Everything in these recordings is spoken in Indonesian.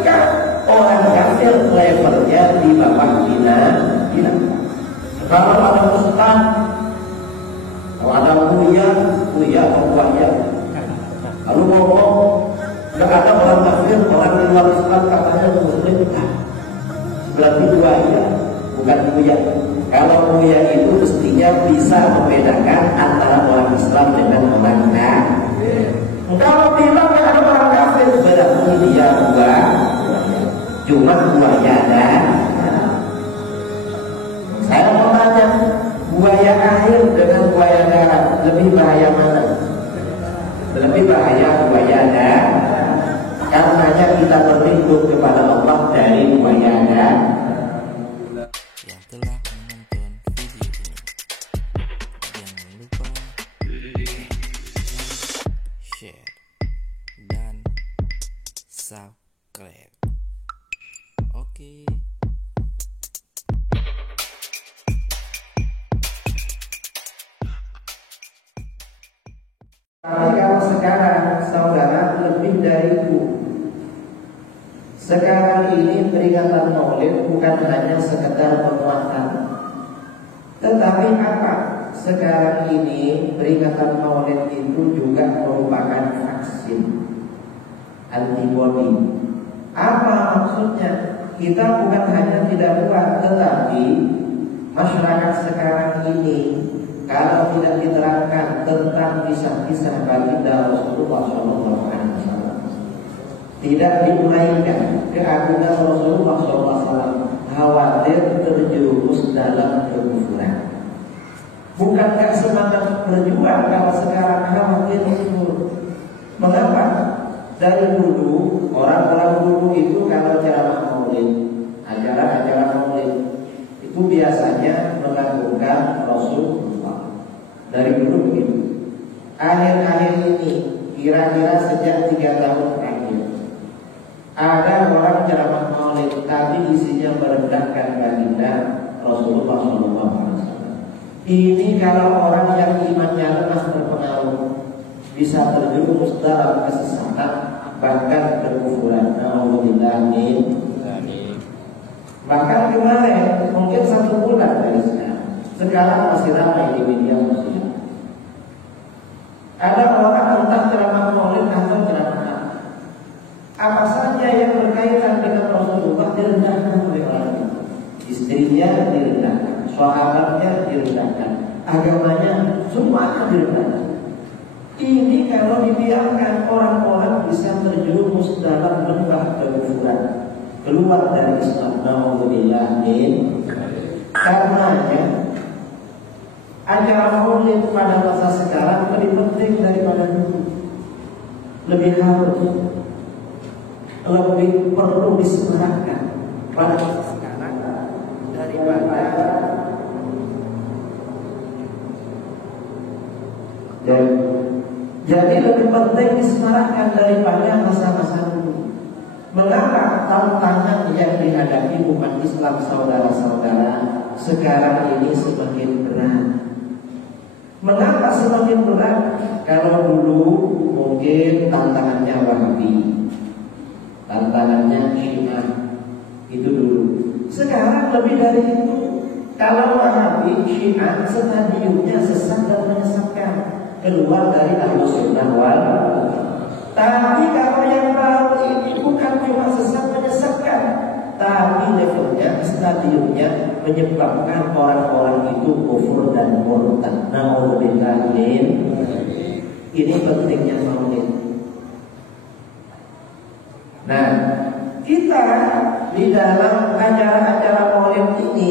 ketika orang kafir levelnya di bawah binatang. Kalau ada ustaz, kalau ada buya lalu ngomong nggak ada orang kafir, orang di luar Islam katanya muslim, berarti buaya bukan buya. Kalau buya itu mestinya bisa membedakan antara orang Islam dengan orang kafir. Kalau bilang nggak ada orang kafir, berarti dia buaya, cuma buaya dan saya mau tanya, buaya air dengan buaya darat lebih bahaya mana? Lebih bahaya buaya darat. Karenanya kita berlindung kepada Allah dari buaya darat. Yang telah menonton video ini, jangan lupa share dan subscribe. Oke. Tapi kalau sekarang saudara lebih dari itu. Sekarang ini peringatan Maulid bukan hanya sekedar penguatan, tetapi apa? Sekarang ini peringatan Maulid itu juga merupakan vaksin antibody. Apa maksudnya? Kita bukan hanya tidak buat, tetapi masyarakat sekarang ini kalau tidak diterangkan tentang kisah-kisah baginda Rasulullah SAW, tidak diuraikan keagungan Rasulullah SAW, khawatir terjerumus dalam kekufuran. Bukankah semangat berjuang kalau sekarang khawatir itu? Mengapa? Dari dulu, orang-orang dulu itu kalau ceramah Maulid, acara-acara Maulid itu biasanya mengagungkan Rasul. Dari dulu begitu. Akhir-akhir ini, kira-kira sejak 3 tahun terakhir, ada orang ceramah Maulid tapi isinya merendahkan baginda Rasulullah SAW. Ini kalau orang yang imannya lemah terpengaruh, bisa terjerumus dalam kesesatan, bahkan kekufuran. Alhamdulillah. Bahkan kemarin, mungkin 1 bulan dari sekarang masih ramai di media sosial. Ada orang entah ceramah Maulid atau ceramah apa saja yang berkaitan dengan Rasulullah direndahkan oleh orang itu. Istrinya direndahkan, sahabatnya direndahkan, agamanya semuanya direndahkan. Ini kalau dibiarkan, orang-orang bisa terjerumus dalam lembah kekufuran, keluar dari Islam. Alhamdulillah. Karenanya acara Maulid pada masa sekarang lebih penting daripada dulu. Lebih harus, lebih perlu disematkan pada masa sekarang daripada jadi lebih penting disematkan daripada masa-masa dulu. Mengapa tantangan yang dihadapi umat Islam saudara-saudara sekarang ini semakin berat? Mengapa semakin berat? Kalau dulu mungkin tantangannya Wahabi, tantangannya Syiah, itu dulu. Sekarang lebih dari itu. Kalau Wahabi, Syiah stadiumnya sesat dan menyesatkan, keluar dari Ahlus Sunnah wal. Tapi kalau yang baru ini bukan cuma sesat menyesatkan, tapi levelnya, stadiumnya menyebabkan orang-orang itu kufur dan murtad. Na'udzubillah. Ini pentingnya Maulid. Nah, kita di dalam acara-acara Maulid ini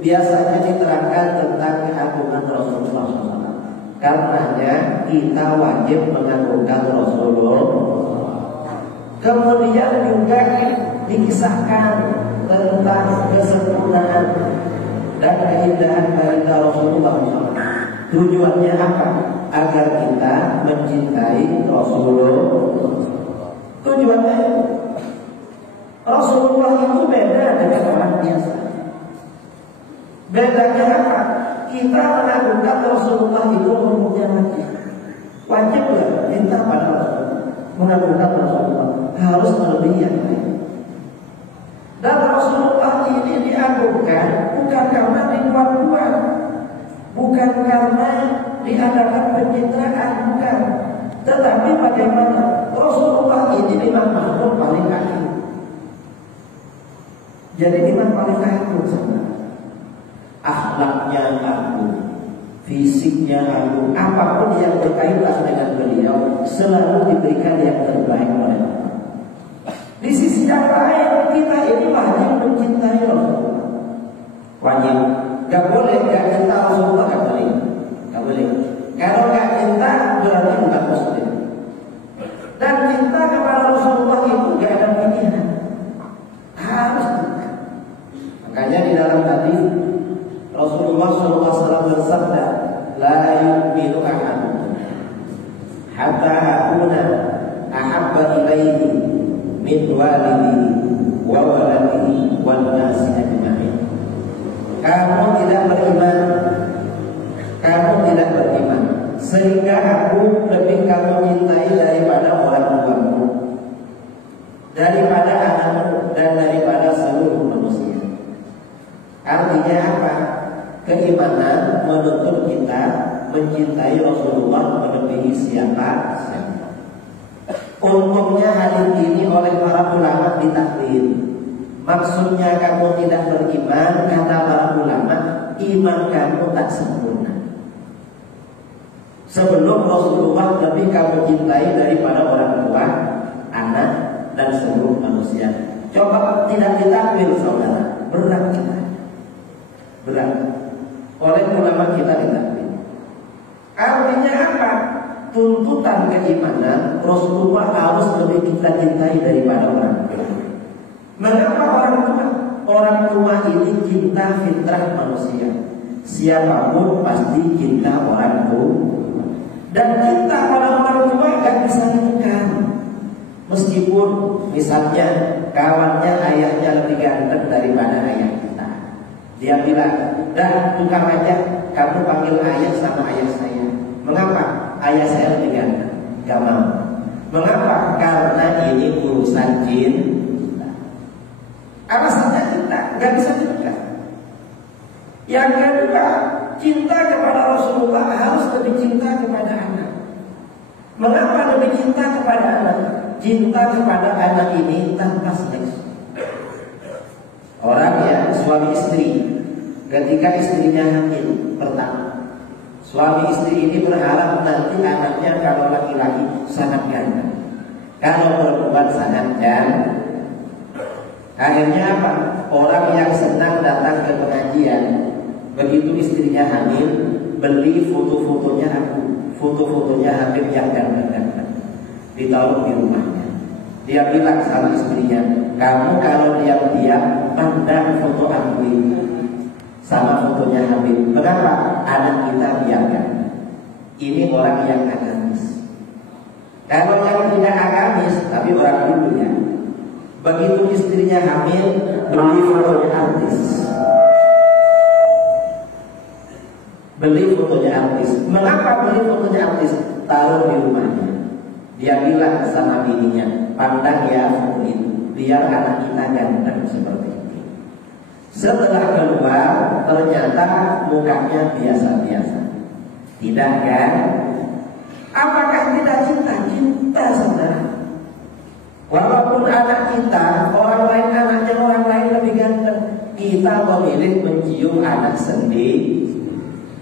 biasanya diterangkan tentang keagungan Rasulullah SAW. Karenanya kita wajib mengagungkan Rasulullah. Kemudian juga dikisahkan tentang kesempurnaan dan keindahan baginda Rasulullah SAW. Tujuannya apa? Agar kita mencintai Rasulullah. Tujuannya Rasulullah itu beda dengan orang biasa. Bedanya apa? Kita mengagungkan Rasulullah itu hukumnya wajib. Wajib nggak? Cinta pada Rasulullah, mengagungkan Rasulullah harus melebihi yang lain. Dan Rasulullah ini diagungkan bukan karena dibuat-buat, bukan karena diadakan pencitraan, bukan. Tetapi bagaimana Rasulullah ini memang makhluk paling akhir. Jadi memang paling akhir sama. Akhlaknya agung, fisiknya agung, apapun yang berkaitan dengan beliau selalu diberikan yang terbaik oleh Allah. Di sisi yang lain, kita ini wajib mencintai Rasulullah. Wajib. Gak boleh gak cinta Rasulullah, gak boleh. Gak boleh. Kalau gak cinta berarti bukan Muslim. Dan cinta kepada Rasulullah itu gak ada pilihan. Harus cinta. Makanya di dalam hadis Rasulullah SAW bersabda, la yu'minu ahadukum hatta akuna ahabba ilaihi min walidihi wa waladihi wan nasi ajma'in. Kamu tidak beriman sehingga aku lebih kamu cintai daripada orang tuamu, daripada anakmu, dan daripada seluruh manusia. Artinya apa? Keimanan menuntut kita mencintai Rasulullah melebihi siapa. Untungnya hadis ini oleh para ulama ditakwil. Maksudnya kamu tidak beriman, kata para ulama, iman kamu tak sempurna. Sebelum Rasulullah lebih kamu cintai daripada orang tua, anak, dan seluruh manusia. Coba tidak ditakwil saudara, berat kita. Berat. Oleh ulama kita ditakwil. Artinya apa? Tuntutan keimanan Rasulullah harus lebih kita cintai daripada orang tua. Mengapa orang tua? Orang tua ini cinta fitrah manusia. Siapapun pasti cinta orang tua. Dan cinta pada orang tua gak bisa ditekan. Meskipun misalnya kawannya ayahnya lebih ganteng daripada ayah kita, dia bilang, dah tukar aja, kamu panggil ayah sama ayah saya. Mengapa? Ayah saya lebih ganteng. Gak mau. Mengapa? Karena ini urusan cinta. Alasannya cinta, gak bisa ditekan. Yang kedua, cinta kepada Rasulullah harus lebih cinta kepada anak. Mengapa lebih cinta kepada anak? Cinta kepada anak ini tanpa seleksi. Orang yang suami istri, ketika istrinya hamil pertama, suami istri ini berharap nanti anaknya kalau laki-laki sangat ganteng, kalau perempuan sangat ganteng. Akhirnya apa? Orang yang senang datang ke pengajian, begitu istrinya hamil, beli foto-fotonya hamil yang ganteng-ganteng, ditaruh di rumahnya. Dia bilang sama istrinya, kamu kalau diam-diam pandang foto aku ini sama fotonya hamil. Mengapa? Anak kita biarkan. Ini orang yang agamis. Kalau yang tidak agamis, tapi orang dulu ya, begitu istrinya hamil, beli fotonya artis. Beli fotonya artis. Mengapa beli fotonya artis? Taruh di rumahnya. Dia bilang sama bininya, pandang ya foto itu, biar anak kita ganteng seperti ini. Setelah keluar, ternyata mukanya biasa-biasa. Tidak kan? Apakah tidak cinta? Cinta saudara. Walaupun anak kita, orang lain anaknya orang lain lebih ganteng, kita memilih mencium anak sendiri.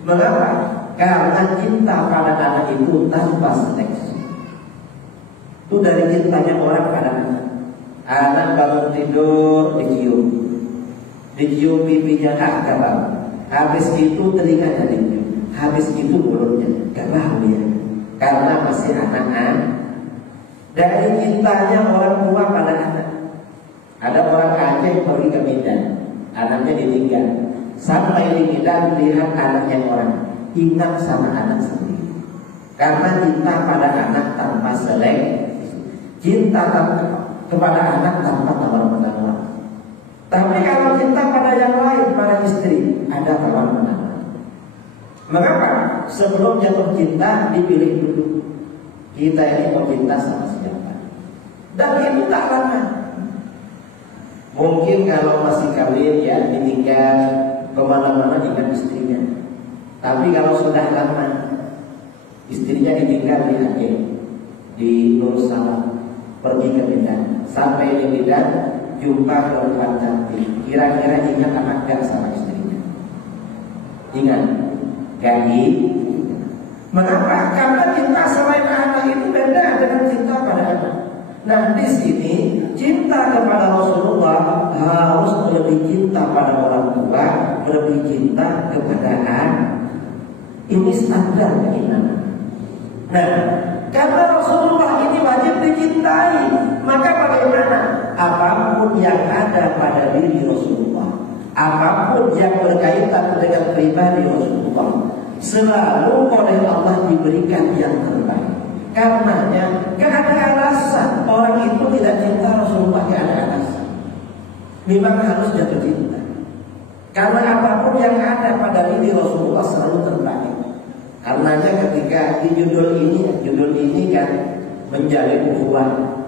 Mengapa? Karena cinta pada anak itu tanpa seleksi. Itu dari cintanya orang pada anak. Anak bangun tidur dicium pipinya gak bau. Habis itu telinganya dicium, habis itu mulutnya gak bau ya. Karena masih anak-anak. Dari cintanya orang tua pada anak. Ada orang Aceh pergi ke Medan, anaknya ditinggal. Sampai di Medan lihat anaknya orang, ingat sama anak sendiri. Karena cinta pada anak tanpa seleksi. Cinta kepada anak tanpa tawar-menawar. Tapi kalau cinta pada yang lain, pada istri, ada tawar-menawar. Mengapa? Sebelum jatuh cinta dipilih dulu, kita ini mau cinta sama siapa. Dan itu tak lama. Mungkin kalau masih kawin ya ditinggal kemana-mana ingat istrinya. Tapi kalau sudah lama, istrinya ditinggal di Aceh, di Nur Salam, pergi ke Medan. Sampai di Medan jumpa perempuan cantik. Kira-kira ingat anak gak sama istrinya? Ingat? Gak. Mengapa? Karena cinta selain anak itu beda dengan cinta pada anak. Nah di sini cinta kepada Rasulullah harus lebih cinta pada orang tua, lebih cinta kepada anak. Ini standar keimanan. Nah, karena Rasulullah ini wajib dicintai, maka bagaimana? Apapun yang ada pada diri Rasulullah, apapun yang berkaitan dengan pribadi Rasulullah, selalu oleh Allah diberikan yang terbaik. Karenanya gak ada alasan orang itu tidak cinta Rasulullah, gak ada alasan. Memang harus jatuh cinta. Karena apapun yang ada pada diri Rasulullah selalu terbaik. Karenanya ketika di judul ini kan menjalin ukhuwah.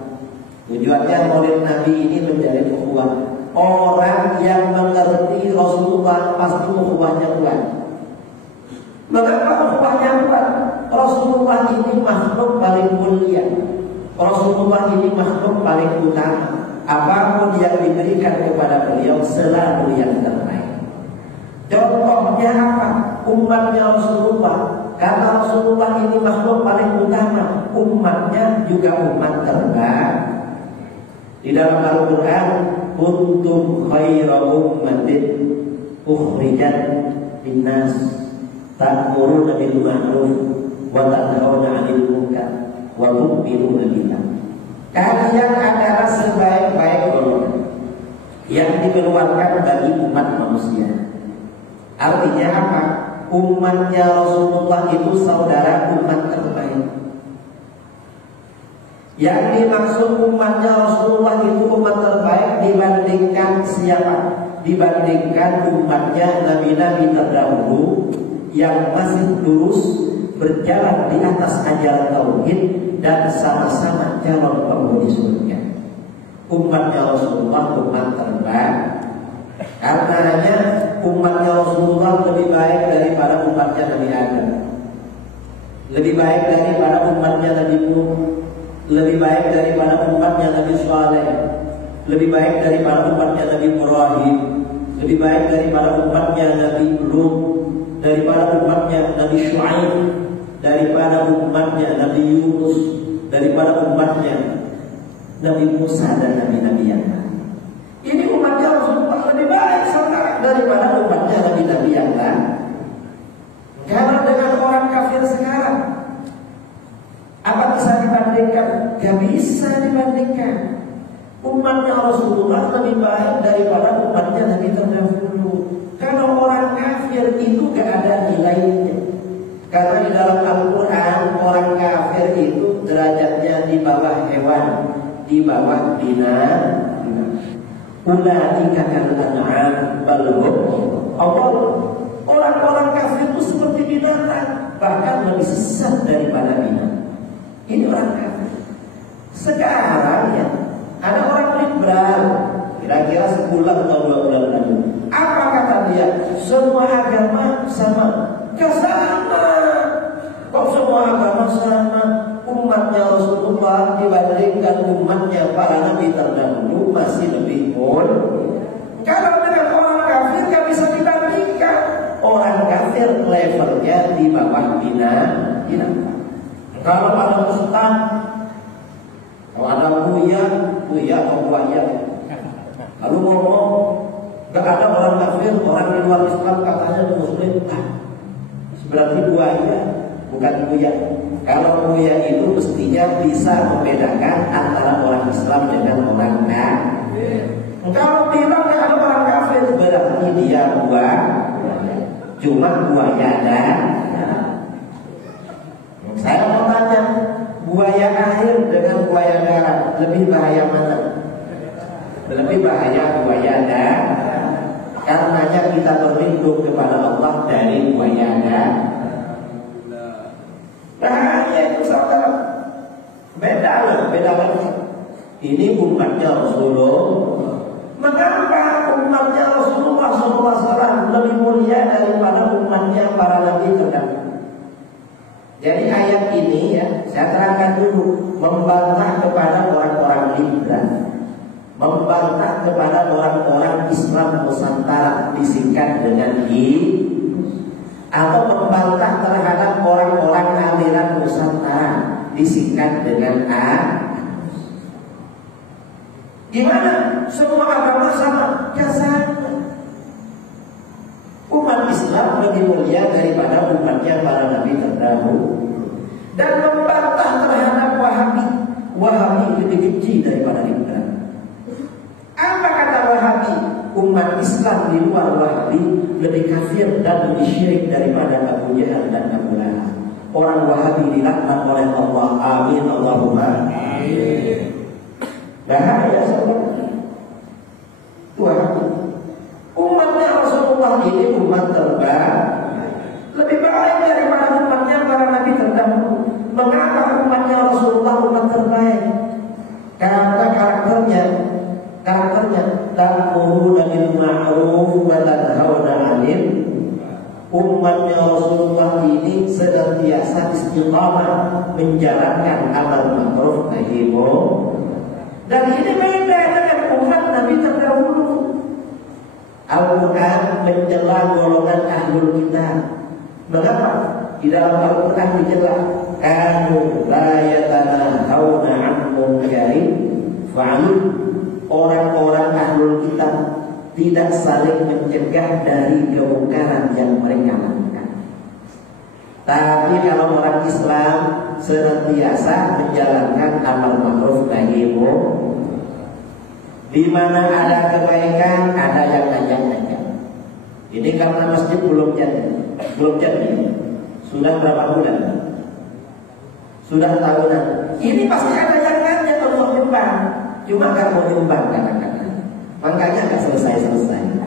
Tujuannya Maulid Nabi ini menjalin ukhuwah. Orang yang mengerti Rasulullah pasti ukhuwahnya kuat. Mengapa ukhuwahnya kuat? Rasulullah ini makhluk paling mulia. Rasulullah ini makhluk paling utama. Apapun yang diberikan kepada beliau selalu yang terbaik. Contohnya apa? Umatnya Rasulullah. Karena Rasulullah ini makhluk paling utama, umatnya juga umat terbaik. Di dalam Al-Quran, kuntum khaira ummatin ukhrijat linnas ta'muruna bil ma'ruf wa tanhauna 'anil munkar wa tu'minuna billah. Kalian adalah sebaik-baik golongan yang dikeluarkan bagi umat manusia. Artinya apa? Umatnya Rasulullah itu saudara umat terbaik. Yang dimaksud umatnya Rasulullah itu umat terbaik dibandingkan siapa? Dibandingkan umatnya nabi-nabi terdahulu yang masih lurus berjalan di atas ajaran tauhid dan sama-sama calon penghuni surga. Umatnya Rasulullah umat terbaik. Karenanya umatnya Rasulullah lebih baik daripada umatnya Nabi Adam, lebih baik daripada umatnya Nabi Nuh, lebih baik daripada umatnya Nabi Saleh, lebih baik daripada umatnya Nabi Ibrahim, lebih baik daripada umatnya Nabi Lut, daripada umatnya Nabi Syuaib, daripada umatnya Nabi Yunus, daripada umatnya Nabi Musa dan nabi-nabi yang lain. Ini umatnya Rasulullah lebih baik saudara daripada umatnya nabi-nabi yang lain. Karena dengan orang kafir sekarang, apa bisa dibandingkan? Gak bisa dibandingkan. Umatnya Rasulullah lebih baik daripada umatnya nabi terdahulu. Karena orang kafir itu gak ada nilainya. Karena di dalam Al-Quran orang kafir itu derajatnya di bawah hewan, di bawah binatang. Ulaika kal-an'am bal hum adall. Orang-orang kafir itu seperti binatang, bahkan lebih sesat daripada binatang. Ini orang kafir. Sekarang ya ada orang liberal, kira-kira sebulan atau 2 bulan lalu. Apa kata dia? Semua agama sama. Gak sama. Kok semua agama sama? Umatnya Rasulullah dibandingkan umatnya para nabi terdahulu masih lebih mulia. Kalau dengan orang kafir gak bisa dibandingkan. Orang kafir levelnya di bawah binatang. Kalau ada ustaz, kalau ada buya atau buaya, lalu ngomong, gak ada orang kafir, orang di luar Islam katanya muslim, berarti buaya, bukan buya. Kalau buya itu mestinya bisa membedakan antara orang Islam dengan orang kafir. Kalau bilang gak ada orang kafir, berarti dia buaya. Cuma buaya ada. Saya mau tanya, buaya air dengan buaya darat lebih bahaya mana? Lebih bahaya buaya darat. Karenanya kita berlindung kepada Allah dari buaya darat. Bahaya itu saudara. Beda lagi. Ini umatnya Rasulullah. Mengapa umatnya Rasulullah SAW lebih mulia daripada umatnya para nabi terdahulu? Jadi ayat ini ya, saya terangkan dulu, membantah kepada orang-orang liberal, membantah kepada orang-orang Islam Nusantara disingkat dengan I, atau membantah terhadap orang-orang aliran Nusantara disingkat dengan A. Gimana? Semua agama sama? Ya sama. Umat Islam lebih mulia daripada umatnya para nabi terdahulu. Dan membantah terhadap Wahabi. Wahabi lebih kecil daripada liberal. Apa kata Wahabi? Umat Islam di luar Wahabi lebih kafir dan lebih syirik daripada Abu Jahal dan Abu Lahab. Orang Wahabi dilaknat oleh Allah. Amin Allahumma amin. Bahaya sebenarnya. Wahabi. Umatnya Rasulullah ini umat terbaik, lebih baik daripada umatnya para nabi terdahulu. Mengapa umatnya Rasulullah umat terbaik? Karena karakternya ta'muruna bil ma'ruf wa tanhauna 'anil. Umatnya Rasulullah ini senantiasa istiqamah menjalankan amal ma'ruf nahi munkar. Dan ini beda dengan umat nabi terdahulu. Al-Quran mencela golongan ahlul kitab. Mengapa? Di dalam Al-Quran dicela, kanu la yatanahawna 'an munkarin fa'alu. Orang-orang ahlul kitab tidak saling mencegah dari kemungkaran yang mereka lakukan. Tapi kalau orang Islam senantiasa menjalankan amal ma'ruf nahi munkar. Di mana ada kebaikan, ada yang ngajak-ngajak. Ini karena masjid belum jadi. Sudah berapa bulan? Sudah tahunan. Ini pasti ada yang ngajak untuk nyumbang. Cuma gak mau nyumbang kadang-kadang. Makanya gak selesai-selesai.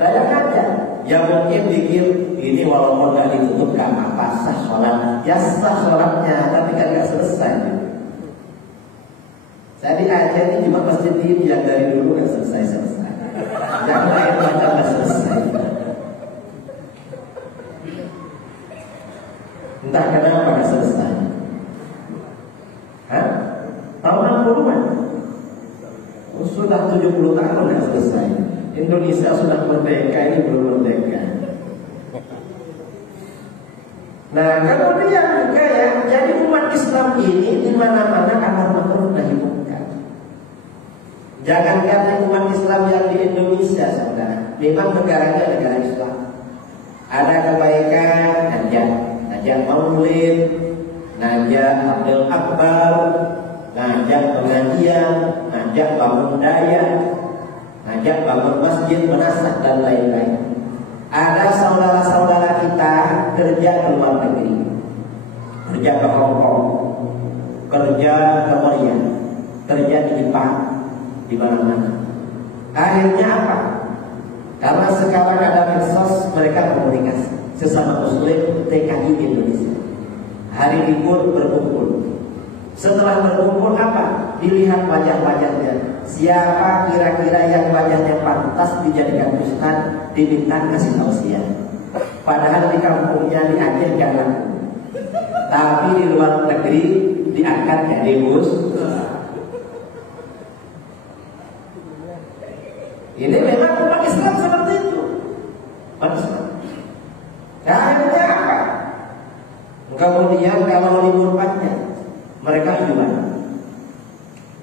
Ada yang ngajak. Ya mungkin pikir ini walaupun gak ditutup gak apa-apa, sah sholat. Ya sah sholatnya, tapi kan gak selesai. Saya diajar ini cuma masjid ini yang dari dulu kan selesai. Yang lain macam nggak selesai. Entah kenapa nggak selesai. Hah? Tahun 60-an? Sudah 70 tahun nggak selesai. Indonesia sudah merdeka, ini belum merdeka. Nah kemudian juga ya, jadi umat Islam ini di mana-mana amal ma'ruf nahi munkar. Jangankan umat Islam yang di Indonesia, saudara. Memang negaranya negara Islam. Ada kebaikan, ngajak maulid, ngajak Abdul Akbar, ngajak pengajian, ngajak bangun daya, ngajak bangun masjid, menasak dan lain-lain. Ada saudara-saudara kita kerja ke luar negeri, kerja ke Hong Kong, kerja ke Korea, kerja di Jepang, di mana-mana. Akhirnya apa? Karena sekarang ada medsos, mereka komunikasi sesama Muslim TKI di Indonesia. Hari libur berkumpul. Setelah berkumpul apa? Dilihat wajah-wajahnya. Siapa kira-kira yang wajahnya pantas dijadikan ustaz, diminta kasih tausiah. Padahal di kampungnya diajarkan laku, tapi di luar negeri diangkat jadi ustaz. Ini memang umat Islam seperti itu. Umat Islam. Akhirnya apa? Kemudian kalau libur panjang, mereka gimana?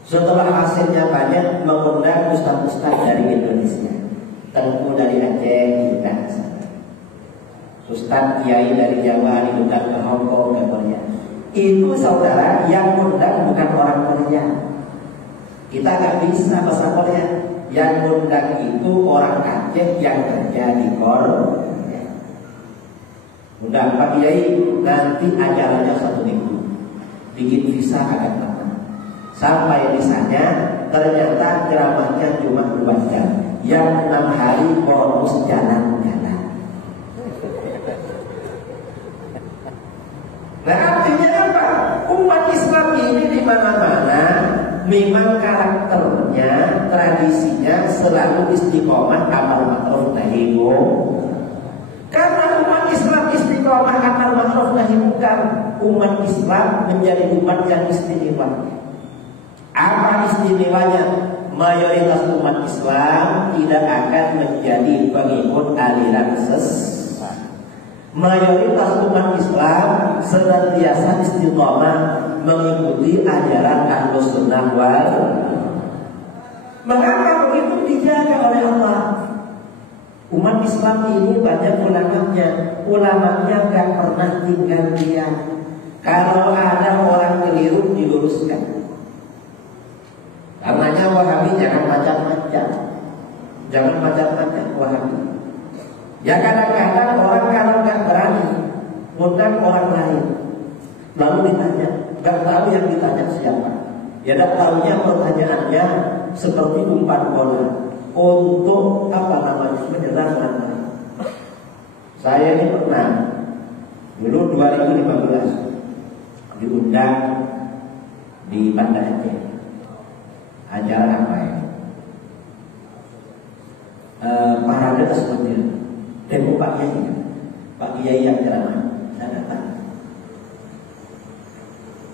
Setelah hasilnya banyak, mengundang ustaz-ustaz dari Indonesia. Tentu dari Aceh diundang ke sana. Ustaz kiai dari Jawa diundang ke Hong Kong dan Korea. Itu saudara yang undang bukan orang Korea. Kita nggak bisa bahasa Korea. Yang undang itu orang Aceh yang kerja di Korea. Undang Pak Kiai, nanti acaranya 1 minggu. Bikin visa agak lama. Sampai di sana ternyata ceramahnya cuma 2 jam. Yang 6 hari bonus jalan-jalan. Nah artinya apa? Umat Islam ini di mana-mana memang karakternya, tradisinya selalu istiqomah amar ma'ruf nahi munkar. Karena umat Islam istiqomah amar ma'ruf nahi munkar, umat Islam menjadi umat yang istimewa. Apa istimewanya? Mayoritas umat Islam tidak akan menjadi pengikut aliran sesat. Mayoritas umat Islam senantiasa istiqomah mengikuti ajaran Ahlus Sunnah wal Jamaah. Mengapa begitu dijaga oleh Allah? Umat Islam ini banyak ulamanya gak pernah tinggal diam. Kalau ada orang keliru diluruskan. Namanya Wahabi jangan macam-macam. Jangan macam-macam Wahabi. Ya kadang-kadang orang kalau nggak berani undang orang lain, lalu ditanya, nggak tahu yang ditanya siapa. Ya nggak tahunya pertanyaannya seperti umpan bola untuk apa namanya menyerang mana. Saya ini pernah dulu 2015 diundang di Banda Aceh. Ajaran apa ya? Parade seperti demo Pak Kiai, Pak Kiai yang ceramah, saya datang.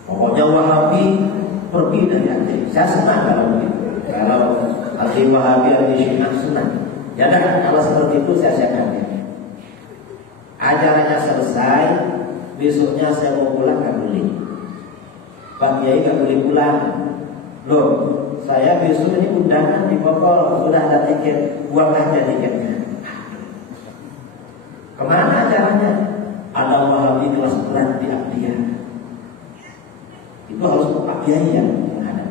Pokoknya Wahabi pergi dari Aceh. Saya senang kalau begitu. Kalau anti Wahabi, anti Syiah senang. Ya dah, kalau seperti itu saya siapkan. Ajarannya selesai, besoknya saya mau pulang nggak boleh. Pak Kiai nggak boleh pulang. Loh, saya besok ini undangan di Bogor, sudah ada tiket, buang aja tiketnya. Kemana acaranya? Ada Wahabi kelas berat di Abdiyah. Itu harus Pak Kiai yang ada.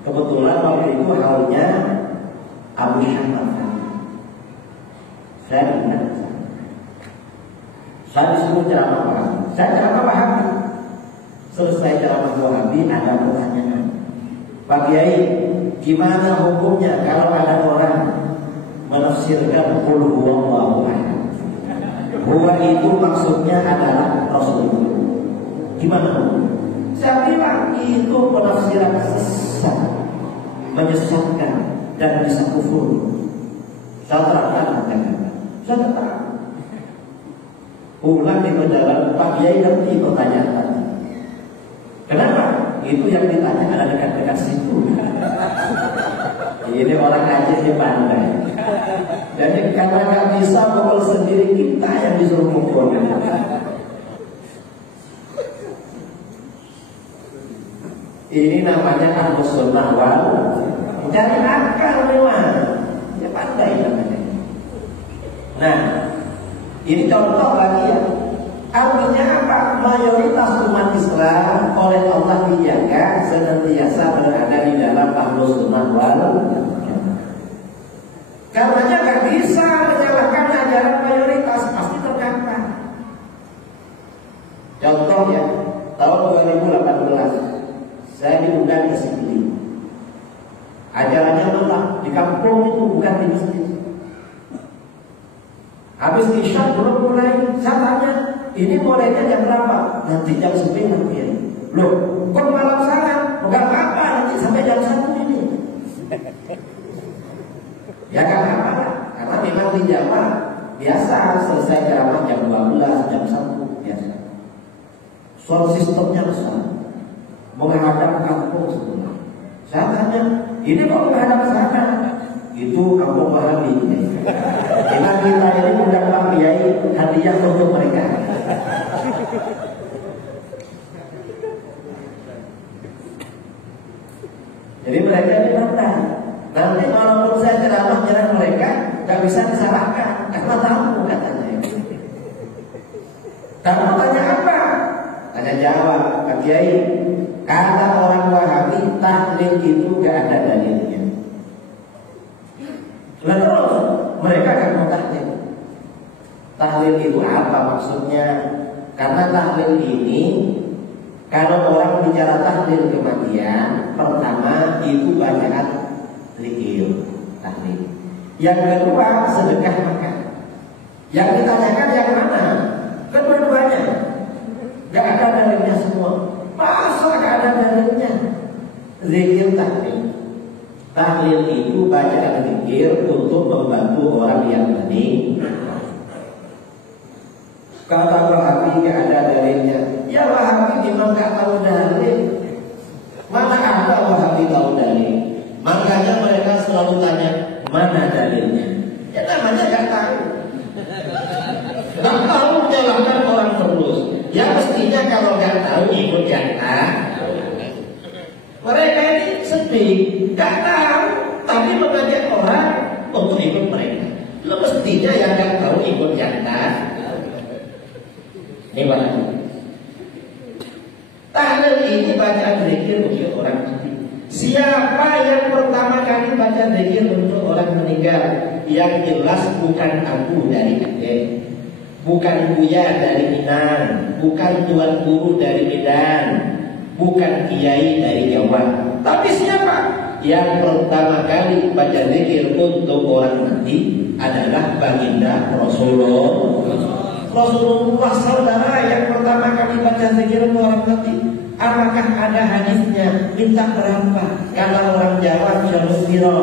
Kebetulan waktu itu haulnya Abu Syamar. Saya ingat. Saya disuruh ceramah Wahabi. Saya ceramah Wahabi. Selesai ceramah Wahabi ada pertanyaan. Pak Kiai, gimana hukumnya kalau ada orang menafsirkan qul huwallahu ahad? Huwa itu maksudnya adalah Rasulullah. Gimana hukumnya? Saya bilang itu penafsiran sesat, menyesatkan dan bisa kufur. Saya terangkan kata-kata. Saya terang. Ulang di perjalanan Pak Kiai ngerti pertanyaan tadi. Kenapa? Itu yang ditanya ada dekat-dekat situ. Ini orang Aceh di pandai. Jadi karena nggak bisa pukul sendiri, kita yang disuruh pukul. Ini namanya Ahlus Sunnah wal Jamaah. Cari akal memang. Ya pandai namanya. Nah, ini contoh lagi ya. Artinya apa? Mayoritas umat Islam oleh Allah dijaga senantiasa berada di dalam Ahlus Sunnah wal Jamaah. Karenanya gak bisa menyalahkan ajaran mayoritas, pasti terkapar. Contoh ya, tahun 2018 saya diundang ke Sibili. Ajarannya lelah di kampung itu, bukan di masjid. Habis isya belum mulai, saya tanya, ini mulainya jam berapa? Nanti jam 9 ya. Loh, kok malam sana? Bukan apa-apa, nanti sampai jam 1 ini. Ya kan apa? Karena memang di Jawa biasa selesai ceramah jam 12, jam 1 biasa. Soal sistemnya besar, menghadap kampung sebelah. Saya tanya, ini kok menghadap sana? Itu kampung Wahabi. Memang kita ini undang Pak Kiai hadiah untuk mereka. Jadi mereka ditantang. Nanti kalau saya ceramah nyerang mereka, nggak bisa disalahkan karena tamu katanya. Tamu tanya apa? Tanya jawab, Pak Kiai. Kata orang Wahabi, tahlil itu nggak ada dalilnya. Lalu mereka akan tahlil. Tahlil itu apa maksudnya? Karena tahlil ini, kalau orang bicara tahlil kematian, pertama itu bacaan zikir tahlil. Yang kedua sedekah makan. Yang ditanyakan yang mana? Kedua-duanya. Gak ada dalilnya semua. Masa gak ada dalilnya? Zikir tahlil. Tahlil itu bacaan zikir untuk membantu orang yang meninggal. Kata Wahabi gak ada dalilnya. Ya Wahabi memang gak tahu dalil. Mana ada Wahabi tahu dalil? Makanya mereka selalu tanya, mana dalilnya? Ya namanya gak tahu. Gak tahu jalankan orang terus. Ya mestinya kalau gak tahu ikut yang tahu. Mereka ini sedih, gak tahu, tapi mengajak orang untuk ikut mereka. Lo mestinya yang gak tahu ikut yang tahu. Ini bacaan. Tahlil ini bacaan zikir untuk orang mati. Siapa yang pertama kali baca zikir untuk orang meninggal? Yang jelas bukan aku dari Aceh, bukan Buya dari Minang, bukan Tuan Guru dari Medan, bukan Kiai dari Jawa. Tapi siapa? Yang pertama kali baca zikir untuk orang mati adalah baginda Rasulullah. Rasulullah saudara yang pertama kali baca zikir untuk orang mati. Apakah ada hadisnya? Minta berapa? Kalau orang Jawa jalur piro.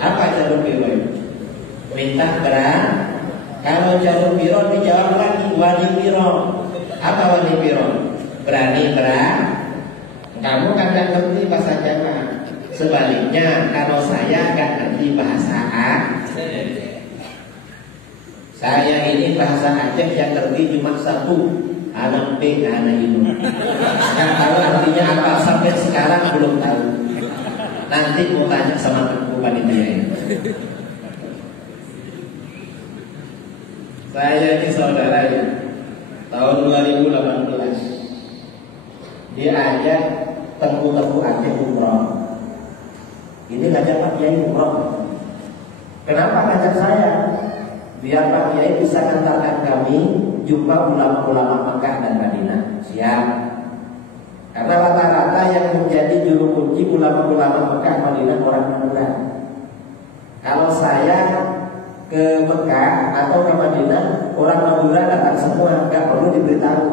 Apa jalur piro? Minta berapa? Kalau jalur piro dijawab lagi wani piro. Apa wani piro? Berani berapa? Kamu kan gak ngerti bahasa Jawa. Sebaliknya kalau saya gak ngerti bahasa Aceh. Saya ini bahasa Aceh yang ngerti cuma satu, anak P, anak ibu. Gak tahu artinya apa sampai sekarang belum tahu. Nanti mau tanya sama aku panitia ini. Saya ini saudara ya, tahun 2018 diajak tengku-tengku Aceh umroh. Ini ngajak Pak Kiai umroh. Kenapa ngajak saya? Biar Pak Kiai bisa ngantarkan kami jumpa ulama-ulama Mekah dan Madinah. Siap. Karena rata-rata yang menjadi juru kunci ulama-ulama Mekah Madinah orang Madura. Kalau saya ke Mekah atau ke Madinah, orang Madura datang semua, nggak perlu diberitahu.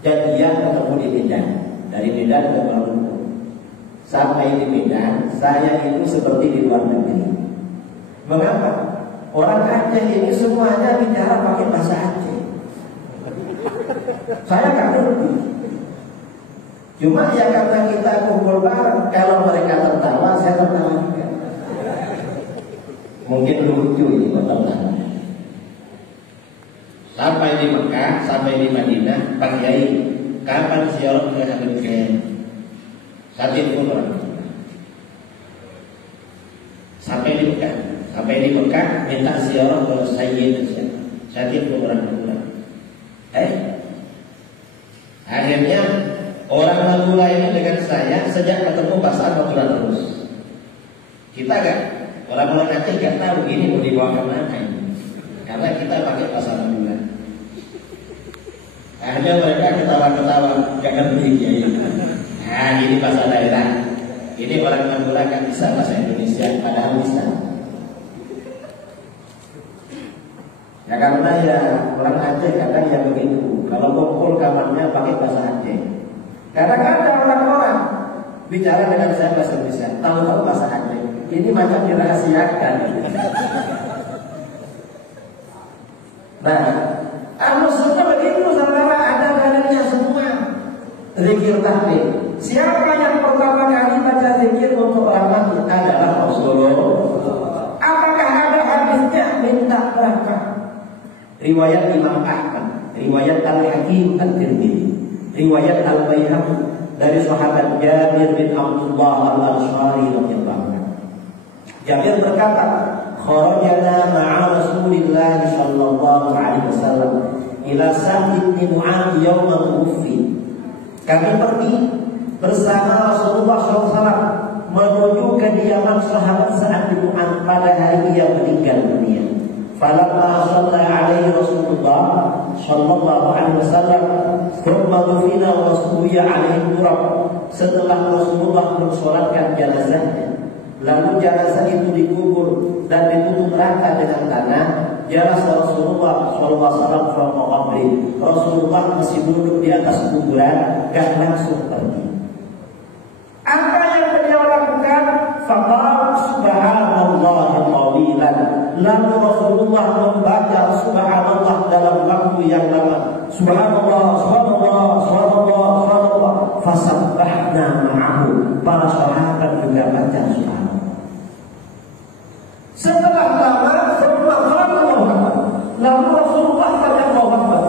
Jadian ketemu di Medan, dari Medan ke Kuala Lumpur. Sampai di Medan, saya itu seperti di luar negeri. Mengapa? Orang Aceh ini semuanya bicara pakai bahasa Aceh. Saya nggak ngerti. Cuma ya karena kita kumpul bareng, kalau mereka tertawa, saya tertawa juga. Mungkin lucu ini pertemuan. Sampai di Mekah, sampai di Madinah, Pak Kiai, kapan ziarah ke Habib Kiai? Satid pun orang. Sampai di Mekah, minta ziarah ke Sayyid Satid pun orang. Akhirnya orang Madura ini dengan saya sejak ketemu bahasa Madura terus. Kita kan orang-orang Aceh gak tahu ini mau dibawa kemana ini, karena kita pakai bahasa Madura. Akhirnya mereka ketawa-ketawa, gak ngerti ya ini. Nah ini bahasa daerah. Ini orang Madura kan bisa bahasa Indonesia, padahal bisa. Ya karena ya orang Aceh kadang ya begitu. Kalau kumpul kamarnya pakai bahasa Aceh. Kadang-kadang orang-orang bicara dengan saya bahasa Indonesia, tahu bahasa Aceh. Ini macam dirahasiakan. Nah, Ahlus Sunnah begitu, saudara, ada dalilnya semua. Zikir tahlil. Siapa yang pertama kali baca zikir untuk orang mati adalah Rasulullah. Apakah ada hadisnya? Minta berapa? Riwayat Imam Ahmad, riwayat Al-Hakim At-Tirmidzi, riwayat Al-Baihaqi dari sahabat Jabir bin Abdullah Al-Ansari radhiyallahu anhu. Jabir berkata, "Kharajna ma'a Rasulillah sallallahu alaihi wasallam ila Sa'd bin Mu'adz yaum al-Kufi." Kami pergi bersama Rasulullah SAW menuju kediaman sahabat Sa'd bin Mu'adz pada hari ia meninggal dunia. Falamma shalla alaihi Rasulullah sallallahu alaihi wasallam, thumma dufina wa suwiya alaihi turab. Setelah Rasulullah mensolatkan jenazahnya, lalu jenazah itu dikubur dan ditutup rata dengan tanah, jalas Rasulullah sallallahu alaihi wasallam. Rasulullah masih duduk di atas kuburan, gak langsung pergi. faqala subhanallahi tawilan. Lalu Rasulullah membaca subhanallah dalam waktu yang lama. Subhanallah, subhanallah, subhanallah, subhanallah. Fasabbahna ma'ahu. Para sahabat juga baca subhanallah. Setelah lama, lalu Rasulullah baca Allahu Akbar.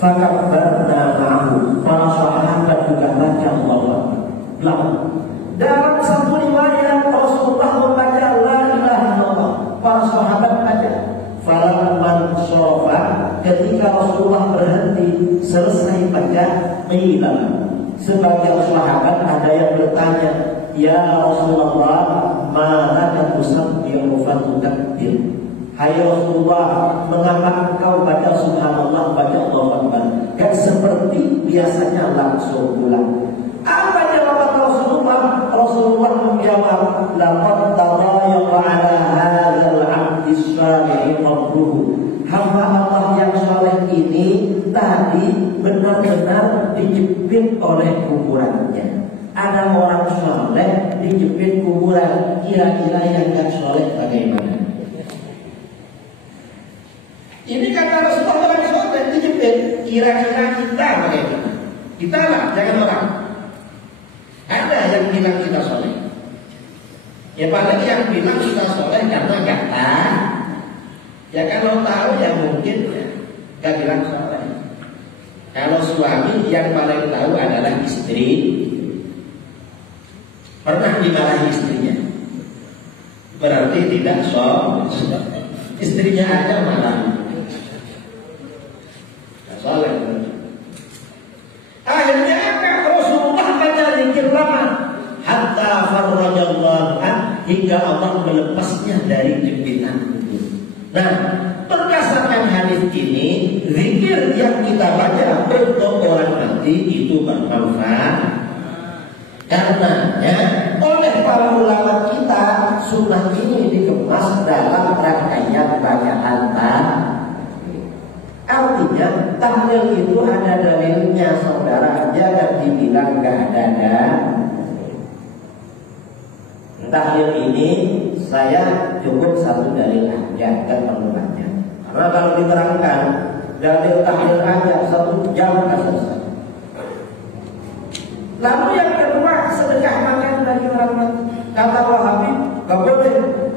Fakabbarna ma'ahu. Para sahabat juga baca Allahu Akbar. Lalu dalam satu riwayat Rasulullah membaca la ilaha illallah. Para sahabat baca. Falamman sharafa, ketika Rasulullah berhenti selesai baca qila. Sebagian sahabat ada yang bertanya, ya Rasulullah, mana tusabbihu fa tukabbir? Hai Rasulullah, mengapa engkau baca subhanallah, baca Allahu Akbar? Kan seperti biasanya langsung pulang. Apa jawaban Rasulullah? Rasulullah menjawab, laqad tadayaqa ala hadzal 'abdi shalihi qabruhu. Hamba Allah yang saleh ini tadi benar-benar dijepit oleh kuburannya. Ada orang saleh dijepit kuburan, kira-kira yang gak saleh bagaimana? Ini kata Rasulullah orang saleh dijepit, kira-kira kita bagaimana? Kita lah, jangan orang. Ada yang bilang kita soleh. Ya paling yang bilang kita soleh karena gak tahu. Ya kalau tahu ya mungkin gak bilang soleh. Kalau suami yang paling tahu adalah istri, pernah dimarahi istrinya, berarti tidak soleh. Istrinya aja marah, gak soleh. Akhirnya Rasulullah baca zikir lama hatta farrajallahu hingga Allah melepasnya dari jempitan. Nah, berdasarkan hadis ini, zikir yang kita baca untuk orang mati itu bermanfaat. Karenanya oleh para ulama kita sunnah ini dikemas dalam rangkaian bacaan tahlil. Artinya tahlil itu ada dalilnya, saudara, jangan dibilang gak ada. Tahlil ini saya cukup satu dalil aja, kan perlu banyak. Karena kalau diterangkan dalil tahlil aja 1 jam kan selesai. Lalu yang kedua, sedekah makan bagi orang mati. Kata Wahabi, gak boleh,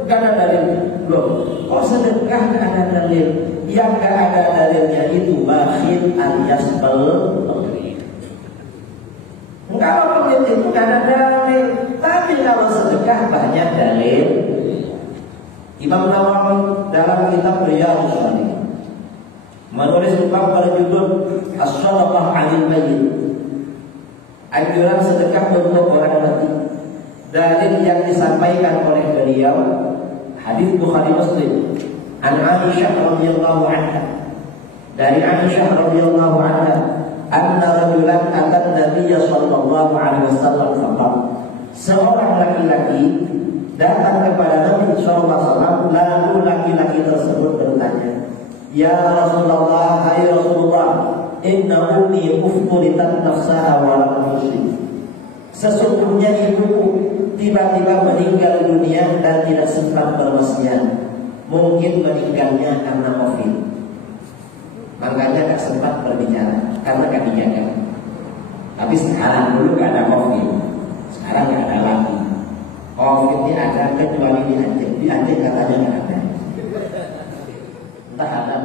gak ada dalilnya. Loh, kok sedekah gak ada dalil? Yang gak ada dalilnya itu bakhil alias pelit. Kalau pelit itu gak ada dalil. Tapi kalau sedekah banyak dalil. Imam Nawawi dalam kitab Riyadhus Shalihin menulis bab berjudul As-Shadaqah 'alal Mayyit, anjuran sedekah untuk orang mati. Dalil yang disampaikan oleh beliau hadis Bukhari Muslim an Aisyah radhiyallahu anha, dari Aisyah radhiyallahu anha, anna rajulan atan Nabiy sallallahu alaihi wasallam faqala, seorang laki-laki datang kepada Nabi sallallahu alaihi wasallam, lalu laki-laki tersebut bertanya, ya Rasulullah, hai Rasulullah, inna ummi ufquritat nafsaha wa lam tusib. Sesungguhnya ibuku tiba-tiba meninggal dunia dan tidak sempat berwasiat. Mungkin meninggalnya karena COVID, makanya gak sempat berbicara karena gak dijaga. Tapi sekarang, dulu gak ada COVID, sekarang gak ada lagi. COVID ini ada kecuali di Aceh. Di Aceh katanya gak ada. Entah ada